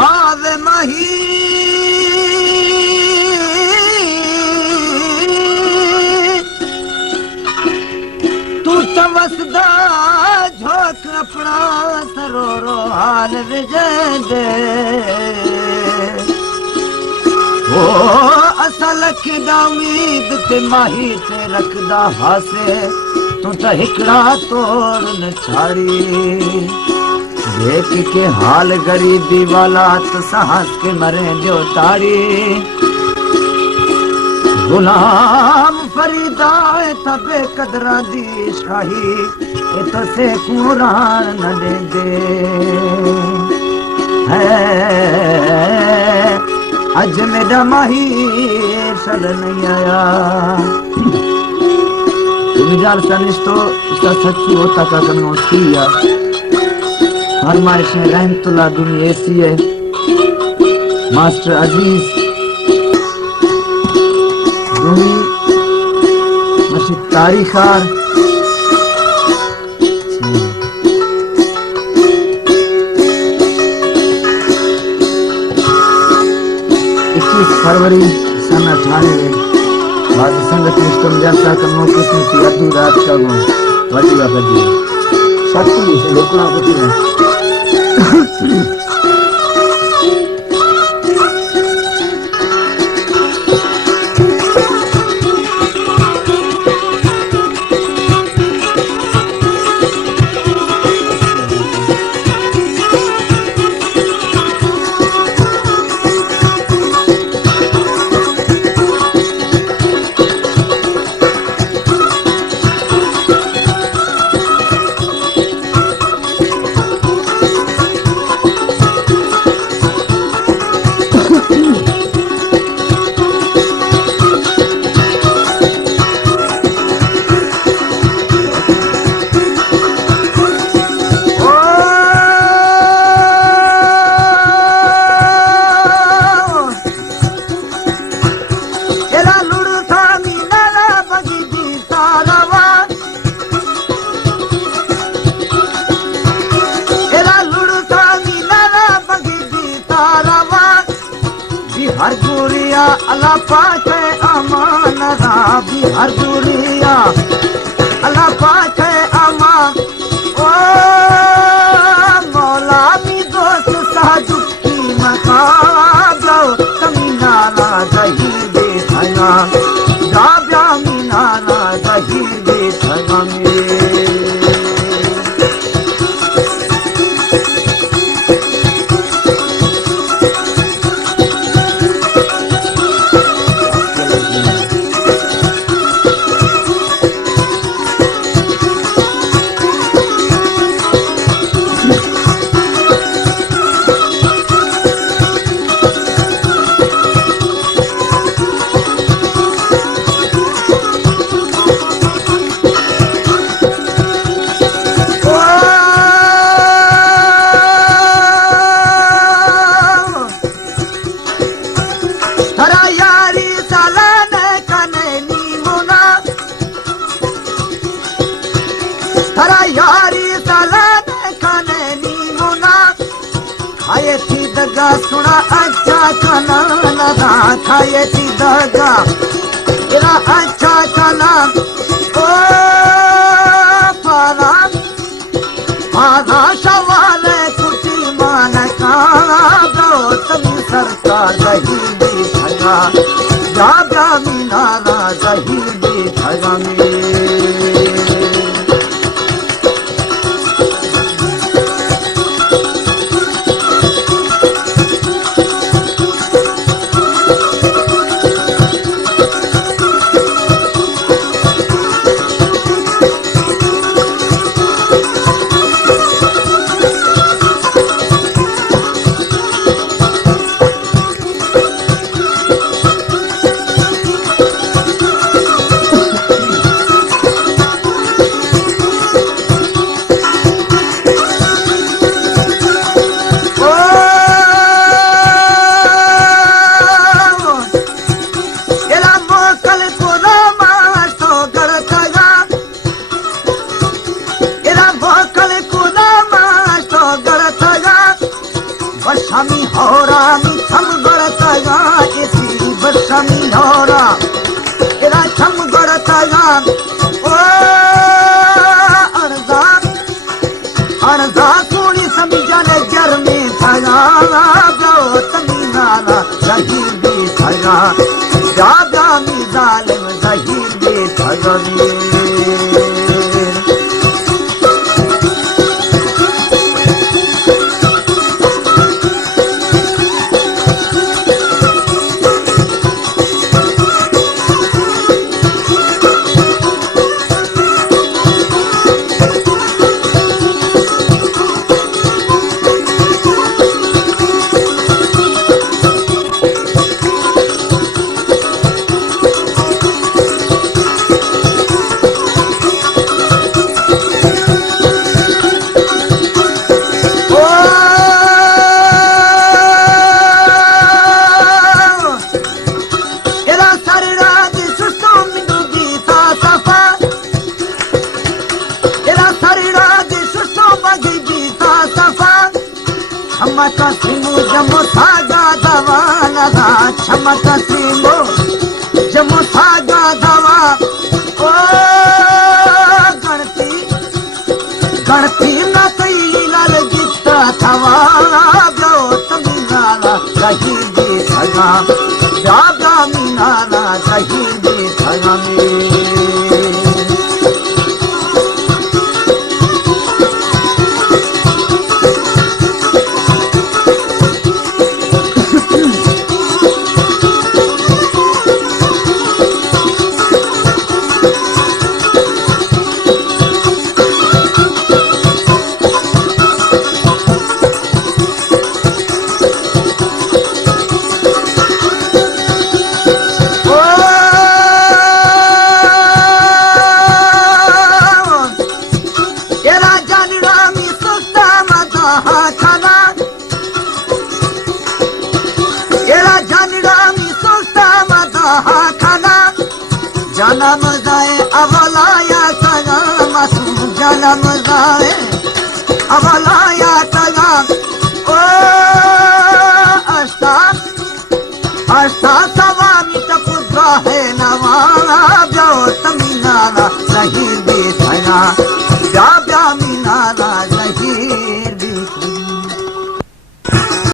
आवे माही तू तवसदा झोंक अपना सरोरो हाल विजय दे ओ असल किदा उम्मीद ते माही ते रखदा हासे तू त हिकड़ा तोड़ न छाड़ी देख के हाल गरीबी वाला तो साहस के मरे जो ताड़ी गुलाम फरीदा तबे कदरा दी शाही ये तो से कुरान न दे दे है अज मेरा माही सल नहीं आया मिजाल सनिस्तो सच्ची होता का कनो किया फरमाइश रहमतुल्लाह दुनिया ऐसी है मास्टर अजीज दुनी मशीद तारीखार 21 फरवरी सन 98 बाद संगत निष्ठम जैसा कनो किस्म की अधू रात का गो वजीवा बदी सत्य से लोकना होती है हर गुरिया अल्लाह पाके अमान राबी हर गुरिया अल्लाह पाके अमान ओ मौला भी दोस्त साजुकी मकाबलो तमीना ना जहीर बेठना जाब्या मीना ना जहीर बेठना सुना अच्छा खाना लगा खाए थी दगा तेरा अच्छा खाना ओ फारा फारा सवाल कुटी मान का दो तुम सरकार दही बैठा जागा मीनारा दही बैठा होरा छम गड़ता एसी बरसमी होरा एरा छम गड़ता ओ अणजा सोनी समझाने जर में थगा ब्यो तमीनाना जहीर भी थगा जागा मी जालिम जहीर भी थगा Chamakasimu jamo saga dawana da Chamakasimu jamo saga dawa O ganti na kai lal gitta thawa byo taminala jahir de thaga jaga minala jahir de thaga me Janam zaye avalaya taga masu janam zaye avalaya taga o ashta